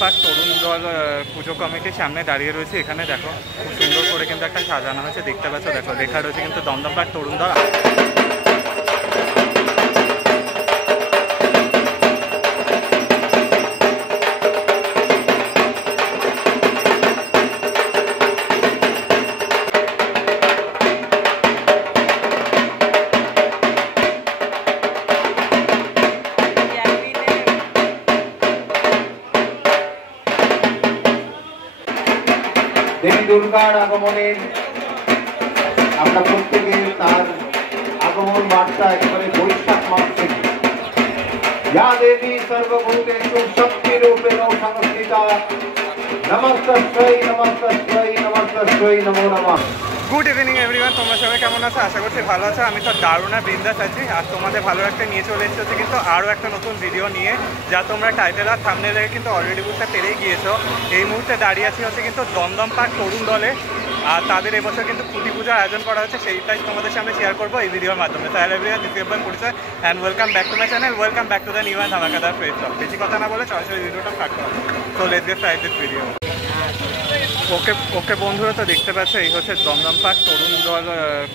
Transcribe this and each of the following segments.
Park তরুণ দল পুজো কমিটির সামনে দাঁড়িয়ে রয়েছে। এখানে দেখো খুব সুন্দর করে কিন্তু একটা সাজানো হয়েছে, দেখতে পাচ্ছ। দেখো লেখা রয়েছে কিন্তু দমদম পার্ক তরুণ দল। দেবী দুর্গার আগমনের আমরা প্রত্যেকে তার আগমন বার্তা একেবারে বৈশাখ মাস থেকে ইয়া দেবী সর্বভূতেষু শক্তিরূপেণ সংস্থিতা নমস্তস্যৈ নমস্তস্যৈ নমস্তস্যৈ নমো নমঃ। গুড ইভিনিং এভরিওয়ান, তোমরা সবাই কেমন আছো? আশা করছি ভালো আছো। আমি তো দারুণ আর বিন্দাস আছি, আর তোমাদের ভালো একটা নিয়ে চলে এসেছি কিন্তু আরও একটা নতুন ভিডিও নিয়ে, যা তোমরা টাইটেল আর থাম্বনেল দেখে কিন্তু অলরেডি বুঝতে পেরেই গিয়েছো। এই মুহূর্তে দাঁড়িয়ে আছি হচ্ছে কিন্তু দমদম পার্ক তরুণ দলে, আর তাদের এবছর কিন্তু খুঁটি পূজার আয়োজন করা হচ্ছে, সেইটাই তোমাদের সামনে শেয়ার করবো এই ভিডিওর মাধ্যমে। তো hello everyone, this is your পরিচয় and welcome back to my channel, welcome back to the new and ধামাকাদার ফেস ব্লগ। বেশি কথা না বলে সরাসরি ভিডিওটা স্টার্ট করো। তো let's get started this video. Okay বন্ধুরা, তো দেখতে পাচ্ছ এই হচ্ছে দমদম পার্ক তরুণ দল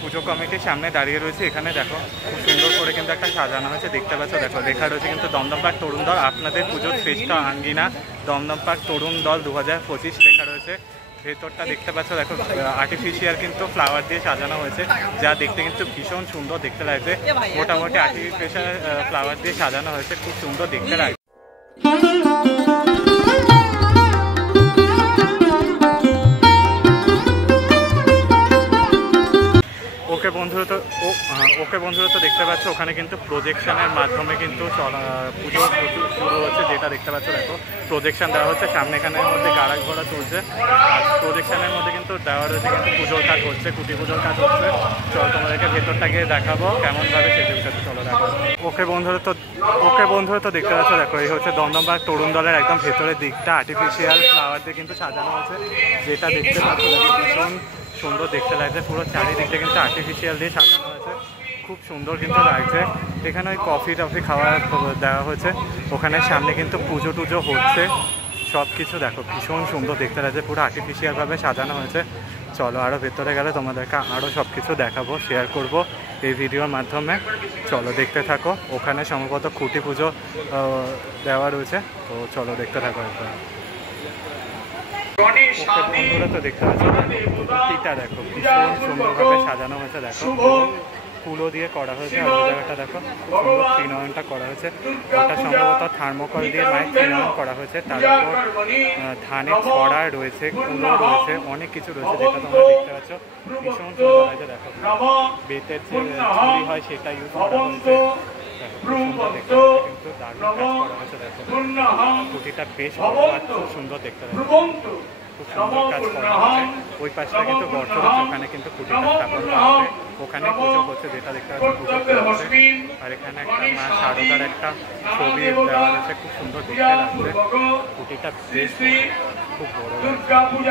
পুজো কমিটির সামনে দাঁড়িয়ে রয়েছে। এখানে দেখো খুব সুন্দর করে কিন্তু একটা সাজানো হয়েছে, দেখতে পাচ্ছ। দেখো লেখা রয়েছে কিন্তু দমদম পার্ক তরুণ দল, আপনাদের পুজোর শ্রেষ্ঠ আঙ্গিনা দমদম পার্ক তরুণ দল 2025 লেখা রয়েছে। ভেতরটা দেখতে পাচ্ছ, দেখো আর্টিফিশিয়াল কিন্তু ফ্লাওয়ার দিয়ে সাজানো হয়েছে, যা দেখতে কিন্তু ভীষণ সুন্দর দেখতে লাগছে। মোটামুটি আর্টিফিশিয়াল ফ্লাওয়ার দিয়ে সাজানো হয়েছে, খুব সুন্দর দেখতে লাগছে। ওকে বন্ধুরা তো দেখতে পাচ্ছ ওখানে কিন্তু প্রজেকশনের মাধ্যমে কিন্তু পুজো শুরু হচ্ছে, যেটা দেখতে পাচ্ছ। দেখো প্রজেকশন দেওয়া হচ্ছে সামনে, এখানের মধ্যে গাড়া ঘোড়া চলছে, আর প্রজেকশনের মধ্যে কিন্তু দেওয়া রয়েছে কিন্তু পুজোর কাজ হচ্ছে, কুটি পুজোর কাজ হচ্ছে। চলো তোমাদেরকে ভেতরটা গিয়ে দেখাবো কেমনভাবে সেজে উঠেছে, চলো দেখো। ওকে বন্ধুরা তো দেখতে পাচ্ছ, দেখো এই হচ্ছে দমদম পার্ক তরুণ দলের একদম ভেতরের দিকটা, আর্টিফিশিয়াল ফ্লাওয়ার দিয়ে কিন্তু সাজানো হয়েছে, যেটা দেখতে পাচ্ছ। ভীষণ সুন্দর দেখতে লাগছে, পুরো চারিদিকটা কিন্তু আর্টিফিশিয়াল দিয়ে সাজানো হয়েছে, খুব সুন্দর কিন্তু লাগছে। এখানে ওই কফি টফি খাওয়া দেওয়া হয়েছে, ওখানে সামনে কিন্তু পুজো টুজো হচ্ছে, সব কিছু দেখো ভীষণ সুন্দর দেখতে লাগছে, পুরো আর্টিফিশিয়ালভাবে সাজানো হয়েছে। চলো আরও ভেতরে গেলে তোমাদেরকে আরও সব কিছু দেখাবো, শেয়ার করব এই ভিডিওর মাধ্যমে। চলো দেখতে থাকো। ওখানে সম্ভবত খুঁটি পুজো দেওয়া রয়েছে, তো চলো দেখতে থাকো একবার। বন্ধুরা তো দেখতে পাচ্ছ মূর্তিটা দেখো ভীষণ সুন্দরভাবে সাজানো হয়েছে, দেখো ফুলও দিয়ে করা হয়েছে। আর ওই জায়গাটা দেখো সুন্দর ত্রিনয়নটা করা হয়েছে, ওটা সম্ভবত থার্মোকল দিয়ে মায়ের ত্রিনয়ন করা হয়েছে। তারপর ধানের ছড়া রয়েছে, কুলো রয়েছে, অনেক কিছু রয়েছে, যেটা তোমরা দেখতে পাচ্ছ। ভীষণ সুন্দর লাগছে, দেখো বেতের যে ছুরি হয় সেটা ইউজ করা হয়েছে, সুন্দর দেখতে কিন্তু দারুণ কাজ করা হয়েছে। দেখো খুঁটিটা বেশ খুব সুন্দর দেখতে লাগছে, খুব সুন্দর কাজ করা হয়েছে। ওই পাশটা কিন্তু গর্ত রয়েছে, ওখানে কিন্তু খুঁটিটা স্থাপন করা হবে, ওখানে পুজো করছে, যেটা দেখতে পাচ্ছি পুজো করছে। আর এখানে একটা মা শারদার একটা ছবি দেওয়া রয়েছে, খুব সুন্দর দেখতে লাগছে। খুঁটিটা বেশ খুব বড় লাগছে।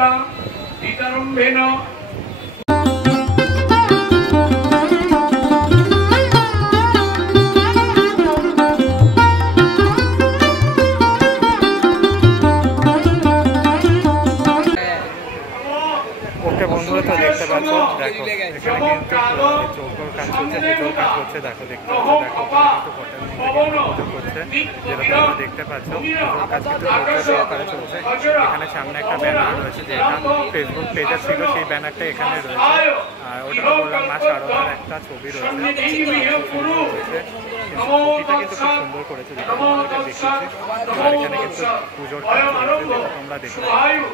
বন্ধুরা তো দেখতে পাচ্ছ, দেখো এখানে কিন্তু চৌকোর কাজ হচ্ছে, পুজোর কাজ হচ্ছে, দেখো দেখতে পাচ্ছ। দেখো কিন্তু ঘটের মধ্যে পুজো করছে, যেটা তোমরা দেখতে পাচ্ছ। পুজোর কাজ কিন্তু সহকারে চলছে। এখানে সামনে একটা ব্যানার রয়েছে, যেটা ফেসবুক পেজে ছিল, সেই ব্যানারটা এখানে রয়েছে। আর ওটা তো বললাম মা শারদার একটা ছবি রয়েছে, সুন্দর রয়েছে। ছবিটা কিন্তু খুব সুন্দর করেছে, যেটা তোমাদেরকে দেখিয়েছি। আর এখানে কিন্তু পুজোর কাজ চলছে, যেটা তোমরা দেখতে পাচ্ছ।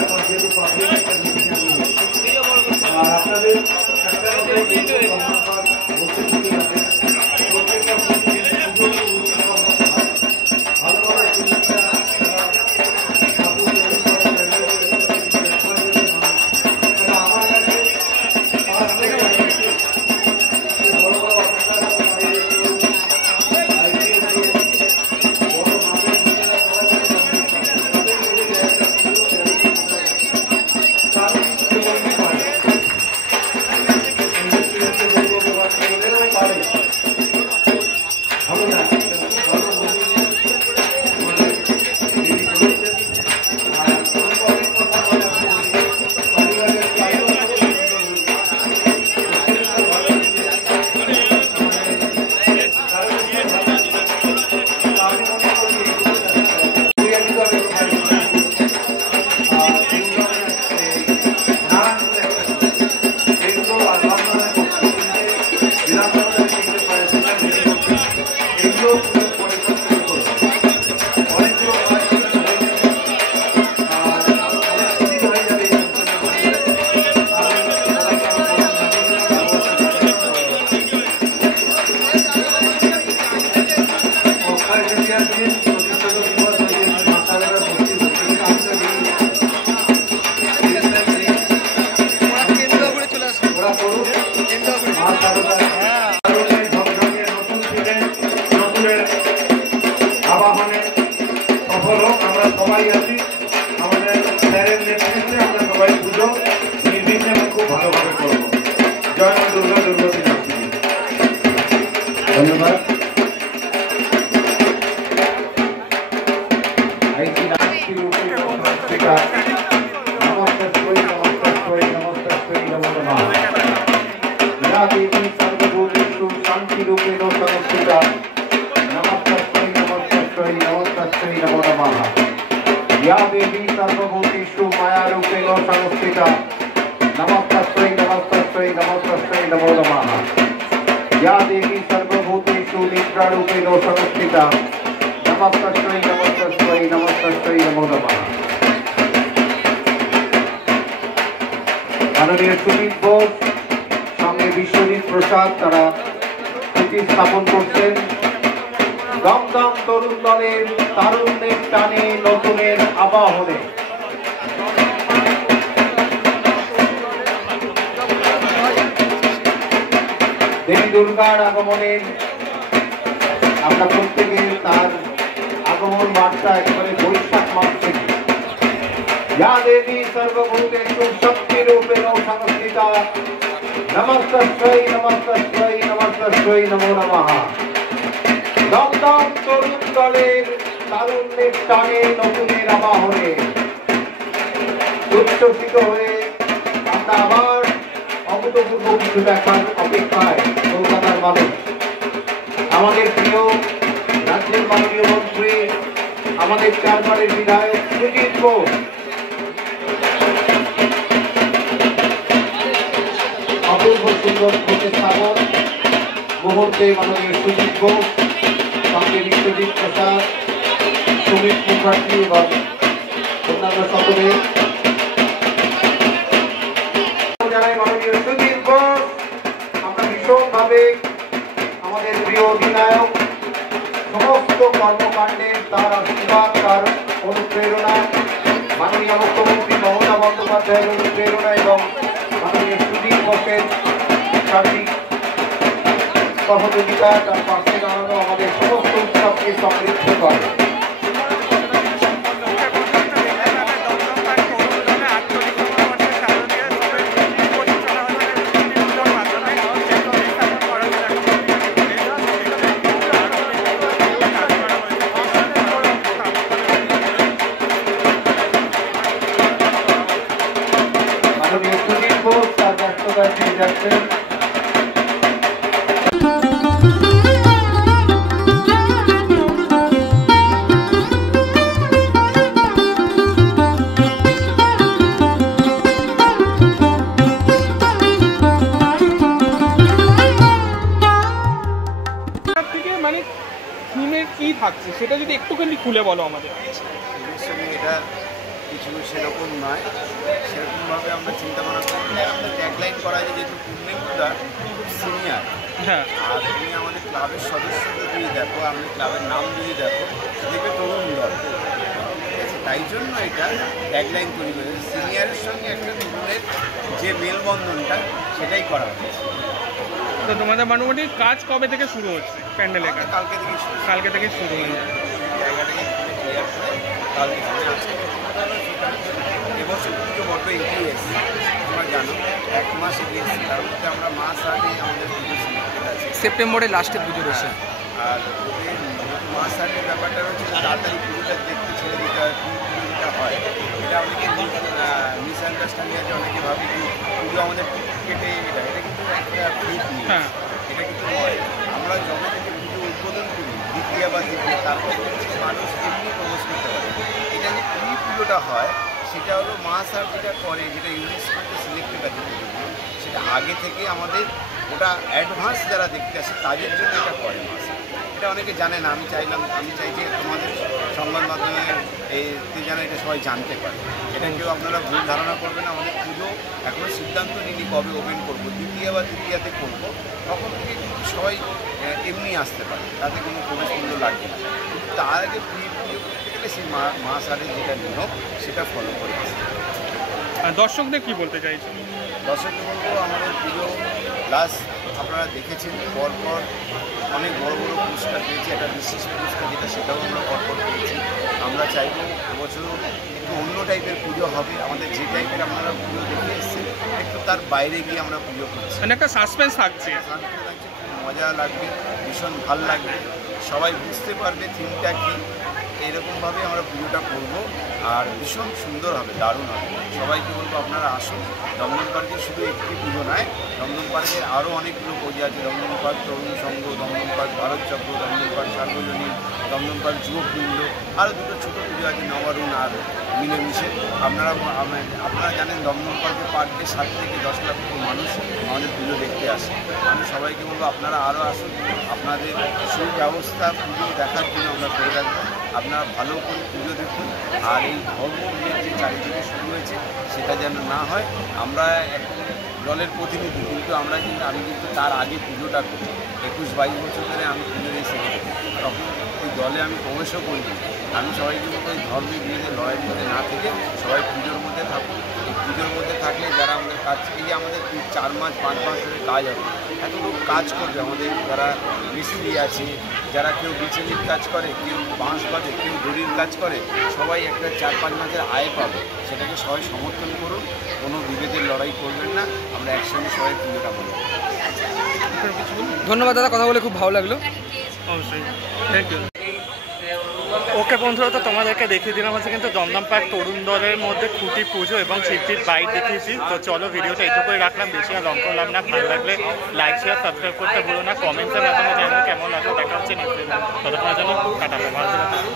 এখন যেহেতু পাবলিক একটা মিটিং আমি আর আপনাদের একটা প্রত্যেকটা আবাহনে সফল হোক। আমরা সবাই আছি, আমাদের স্যারের নেতৃত্বে আমরা সবাই পুজো নির্বিঘ্নে খুব ভালোভাবে করবো। জয় মা দুর্গা, দুর্গতি নাস্তি। ধন্যবাদ। शांति रूपेण संस्थिता नमस्तस्मै नमस्तस्मै नमस्तस्मै नमो नमः। या देवी सर्वभूतेषु माया रूपेण संस्थिता नमस्तस्मै नमस्तस्मै नमस्तस्मै नमो नमः। या देवी सर्वभूतेषु निद्रा रूपेण संस्थिता नमस्तस्मै नमस्तस्मै नमस्तस्मै नमो नमः। माननीय सुदीप घोष সঙ্গে বিশ্বজিৎ প্রসাদ তারা স্থাপন করছেন। দমদম তরুণ দলের তারুণ্যের টানে নতুনের আবাহনে দেবী দুর্গার আগমনের আমরা প্রত্যেকে তার আগমন বার্তা একেবারে বৈশাখ মাস থেকে या देवी सर्वभूतेषु शक्तिरूपेण संस्थिता नमस्तस्मै नमस्तस्मै नमस्तस्मै नमो नमः। दमदम तरुण दलेर तारुण्যের টানে নতুনের আবাহনে উচ্ছ্বসিত হয়ে আমরা আবার অভূতপূর্ব কিছু দেখার অপেক্ষায় কলকাতার মানুষ। আমাদের প্রিয় রাজ্যের মাননীয় মন্ত্রী, আমাদের চারবারের বিধায়ক সুজিত ঘোষ অপূর্ব সুন্দর প্রতিস্থাপন মুহূর্তে মাননীয় সুজিত ঘোষ সঙ্গে বিশ্বজিৎ প্রসাদ, সুমিত মুখার্জি এবং অন্যান্য সকলে জানাই মাননীয় সুজিত ঘোষ। আমরা ভীষণভাবে আমাদের প্রিয় অধিনায়ক সমস্ত কর্মকাণ্ডে তার আশীর্বাদ, তার অনুপ্রেরণা, মাননীয় মুখ্যমন্ত্রী মমতা বন্দ্যোপাধ্যায়ের অনুপ্রেরণা এবং মাননীয় সুদীপ ঘোষের সার্বিক সহযোগিতা তার পাশে দাঁড়ানো আমাদের সমস্ত উৎসবকে সমৃদ্ধ করে। মাননীয় সুদীপ ঘোষ তার ব্যস্ততায় ফিরে যাচ্ছেন। কি থাকছে সেটা যদি একটুখানি খুলে বলো আমাদের। এটা কিছু সেরকম নয়, সেরকমভাবে আমরা চিন্তা ভাবনা করি। আমাদের ট্যাগলাইন করা যায় যেহেতু পূর্ণিমা খুব সিনিয়র, হ্যাঁ, আর তুমি আমাদের ক্লাবের সদস্য যদি দেখো, আমাদের ক্লাবের নাম যদি দেখো, দেখবে তরুণ দল, ঠিক আছে? তাই জন্য এটা ট্যাগলাইন তৈরি করেছে, সিনিয়রের সঙ্গে একটা তরুণের যে মেলবন্ধনটা সেটাই করা হয়েছে। তো তোমাদের মোটামুটি কাজ কবে থেকে শুরু হচ্ছে প্যান্ডেলের কাজ? কালকে থেকে শুরু হয়ে যায়। জায়গাটাকে ক্লিয়ার করে কালকে আজকে এবছর পুজো বড্ড এগিয়ে এসেছে, তোমরা জানো 1 মাস এগিয়ে এসেছে। তার মধ্যে আমরা মাস আগে আমাদের পুজো সিলেক্টেড আছে, সেপ্টেম্বরের লাস্টে পুজো রয়েছে। আর ওদের মাস আগের ব্যাপারটা হচ্ছে তাড়াতাড়ি পুজোটা দেখতে ছেড়ে দিতে হয়, পুজোটা হয়। এটা অনেকে মিসআন্ডারস্ট্যান্ডিং আছে, অনেকে ভাবে কি পুজো আমাদের কেটে এটা কিন্তু একটা ফিট নেই, এটা কিন্তু হয়। আমরা যবে থেকে পুজো উদ্বোধন করি দ্বিতীয় বা তারপর থেকে মানুষ এমনি প্রবেশ করতে পারে। এটা যে প্রি পুজোটা হয় সেটা হলো মাস আর যেটা করে, যেটা ইউনেস্কোতে সিলেক্টেড আছে পুজোগুলো, সেটা আগে থেকে আমাদের ওটা অ্যাডভান্স যারা দেখতে আসে তাদের জন্য এটা করে মাস। এটা অনেকে জানে না, আমি চাই যে তোমাদের সংবাদ মাধ্যমে এতে যেন এটা সবাই জানতে পারে। এটা কেউ আপনারা ভুল ধারণা করবেন না। আমাদের পুজো এখনও সিদ্ধান্ত নিইনি কবে ওপেন করবো, দ্বিতীয় বা তৃতীয়াতে করবো, তখন থেকে কিন্তু সবাই এমনি আসতে পারে, তাতে কোনো প্রবেশ মূল্য লাগবে না। কিন্তু তার আগে পুজো করতে গেলে সেই মাস আগে যেটা নিয়ম সেটা ফলো করে আসতে হবে। দর্শকদের কি বলতে চাইছেন? দর্শকদের বলবো আমাদের পুজো লাস্ট আপনারা দেখেছেন, পরপর অনেক বড় বড় পুরস্কার পেয়েছি, একটা বিশেষ পুরস্কার যেটা সেটাও আমরা পরপর পেয়েছি। আমরা চাইবো এবছরও একটু অন্য টাইপের পুজো হবে, আমাদের যে টাইপের আপনারা পুজো দেখে এসেছেন একটু তার বাইরে গিয়ে আমরা পুজো করছি। মানে একটা সাসপেন্স থাকছে, মজা লাগবে, ভীষণ ভাল লাগবে, সবাই বুঝতে পারবে থিমটা কী। এইরকমভাবে আমরা পুজোটা করবো, আর ভীষণ সুন্দর হবে, দারুণ হবে। সবাইকে বলবো আপনারা আসুন। দমদম পার্কে শুধু একটি পুজো নয়, দমদম পার্কের আরও অনেকগুলো পুজো আছে। দমদম পার্ক তরুণ সংঘ, দমদম পার্ক ভারত চক্র, দমদম পার্ক সার্বজনীন, দমদম পার্ক যুবকবৃন্দ, আরও দুটো ছোটো পুজো আছে নবারুণ আর মিলেমিশে। আপনারা জানেন দমদম পার্কে পার ডে 7 থেকে 10 লক্ষ মানুষ আমাদের পুজো দেখতে আসে। আমি সবাইকে বলবো আপনারা আরও আসুন, আপনাদের সুব্যবস্থা পুজো দেখার জন্য আমরা করে রাখবো। আপনারা ভালো করে পুজো দেখুন, আর এই ধর্মের যে চারিদিকে শুরু হয়েছে সেটা যেন না হয়। আমরা দলের প্রতিনিধি, কিন্তু আমি কিন্তু তার আগে পুজোটা করি। 21-22 বছর ধরে আমি পুজোর এই সেক্রেটারি, তখন ওই দলে আমি প্রবেশও করিনি। আমি সবাইকে বলবো এই ধর্মের বিরুদ্ধে লড়াইয়ের মধ্যে না থেকে সবাই পুজোর মধ্যে থাকুন। এই পুজোর মধ্যে থাকলে যারা আমাদের কাজ, এই যে আমাদের 4 মাস 5 মাস ধরে কাজ হবে, এত লোক কাজ করবে আমাদের, যারা মিস্ত্রি আছে, যারা কেউ বিচেলির কাজ করে, কেউ বাঁশ বাঁধে, কেউ দড়ির কাজ করে, সবাই একটা 4-5 মাসের আয় পাবে। সেটাকে সবাই সমর্থন করুন, কোনো বিভেদের লড়াই করবেন না, আমরা একসঙ্গে সবাই পুজোটা বলব। ধন্যবাদ দাদা, কথা বলে খুব ভালো লাগলো। অবশ্যই, থ্যাংক ইউ। ওকে বন্ধুরা, তো তোমাদেরকে দেখিয়ে দিলাম হচ্ছে কিন্তু দমদম পার্ক তরুণ দলের মধ্যে খুঁটি পুজো এবং শিবজির বাইক দেখিয়েছি। তো চলো ভিডিওটা এইটুকুই রাখলাম, বেশি আর লং করলাম না। ভালো লাগলে লাইক শেয়ার সাবস্ক্রাইব করতে ভুলো না, কমেন্টসের মাধ্যমে জানানো কেমন লাগলো। দেখা হচ্ছে নেক্সট ভিডিও, ততক্ষণের জন্য টাটা, ভালো থাকো।